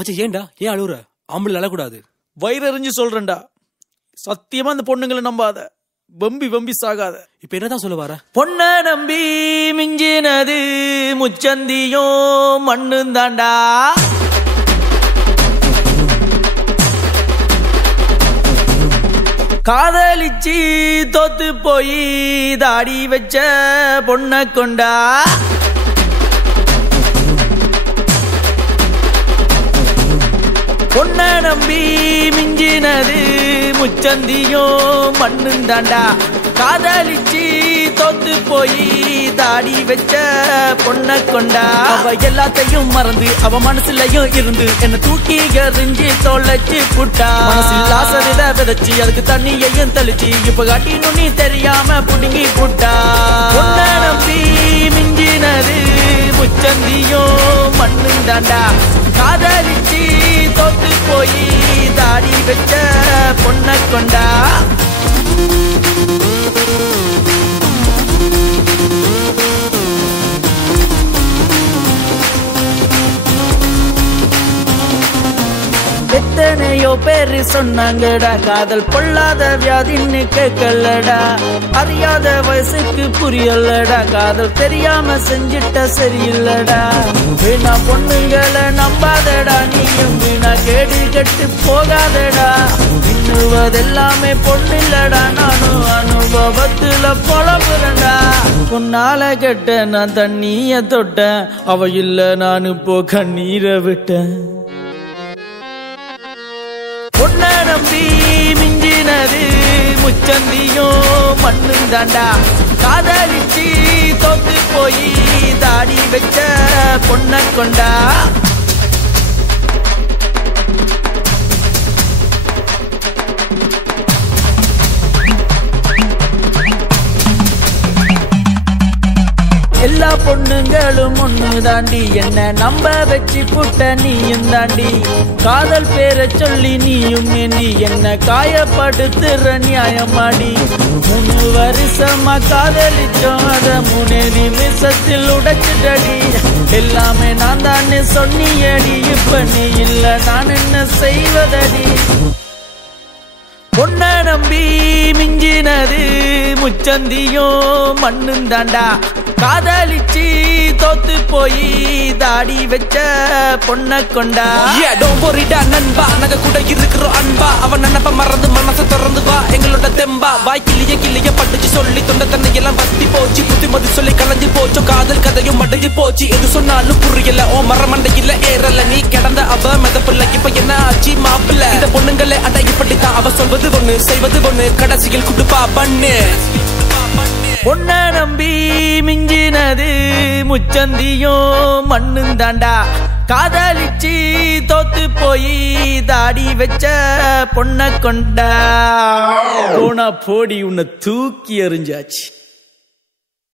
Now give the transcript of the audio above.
மச்சான் ஏன்டா ஏன் அழுவுற? ஆம்பளை அழக்கூடாது. வயிறறிஞ்சு சொல்றேன்டா, சத்தியமா அந்த பொண்ணுங்களை நம்பாத, வம்பி வம்பி சாகாத. இப்ப என்னதான் சொல்ல வர? பொண்ண நம்பி மிஞ்சினது முச்சந்தியோ மண்ணும் தாண்டா. காதலிச்சு தோத்து போய் தாடி வச்ச பொண்ண கொண்டா. பொண்ண நம்பி மிஞ்சினது முச்சந்தியோ மண்ணும் தாண்டா. காதலிச்சு தோத்து போய் தாடி வச்ச பொண்ண கொண்டா. அவ எல்லாத்தையும் மறந்து அவ மனசுலயும் இருந்து என்ன தூக்கி எறிஞ்சு தொலைச்சு புட்டா. மனசில் ஆசரித விதைச்சு அதுக்கு தண்ணியையும் தெளிச்சு இப்ப காட்டி நுண்ணி தெரியாம புடுங்கி புட்டா. பொண்ண நம்பி மிஞ்சினது முச்சந்தியோ மண்ணும் தாண்டா. காதலிச்சு தோத்து போய் தாடி வச்ச பொண்ண கொண்டா. எத்தனையோ பேரு சொன்னாங்கடா காதல் பொல்லாத வியாதின்னு கேட்கலடா. அறியாத வயசுக்கு புரியலடா, காதல் தெரியாம செஞ்சிட்ட சரியில்லடா. வீணா பொண்ணுங்களை நம்பாதடா, நீயும் வீணா கேடு கெட்டு போகாதடா. இன்னுவதெல்லாமே பொண்ணில்லடா, நானும் அனுபவத்துல புலம்புறேன்டா. பொன்னால கெட்ட நான் தண்ணிய தொட்டேன், அவ இல்ல நானு போ கண்ணீரை விட்டேன். பொண்ண நம்பி மிஞ்சினது முச்சந்தியோ மண்ணும் தாண்டா. காதலிச்சு தோத்து போய் தாடி வச்ச பொண்ண கொண்டா. எல்லா பொண்ணுங்களும் ஒண்ணு தாண்டி, என்ன நம்ப வச்சு புட்ட நீயும் தாண்டி. காதல் பேரை சொல்லி நீயும் ஏண்டி என்ன காயப்படுத்துற நியாயமாடி. 3 வருஷமா காதலிச்சோம், அத 3 நிமிஷத்தில் உடைச்சிட்டடி. எல்லாமே நான் தானே சொன்னியடி, இப்ப நீ இல்ல நான் என்ன செய்வதடி. பொண்ண நம்பி மிஞ்சினது முச்சந்தியோ மண்ணும் தாண்டா. காதலிச்சு தோத்து போய் தாடி வச்ச பொண்ண கொண்டா. டோம்பொரிடா நண்பா, நாங்க கூட இருக்கிறோம் அன்பா. அவன் நினைப்ப மறந்து மனசை திறந்து வா, எங்களோட தெம்பா. வாய் கிளிய கிளிய பட்டுச்சு சொல்லி தொண்ட தன்னை எல்லாம் வத்தி போச்சு. புத்திமதி சொல்லி கலஞ்சி போச்சோ, காதல் கதையும் மடங்கி போச்சு. எது சொன்னாலும் புரியல, ஓ மரமண்டையில ஏறல. நீ கிடந்த அவ மெதப்பில்ல, இப்ப என்ன ஆச்சு மாப்பிள்ள. இந்த பொண்ணுங்களே அட இப்படித்தான், அவ சொல்வது ஒண்ணு செய்வது ஒண்ணு, கடைசியில் குடுப்பா பண்ணு. பொண்ண நம்பி மிஞ்சினது முச்சந்தியோ மண்ணும் தாண்டா. காதலிச்சு தோத்து போய் தாடி வச்ச பொண்ண கொண்டா. போனா போடி, உன்னை தூக்கி எறிஞ்சாச்சு.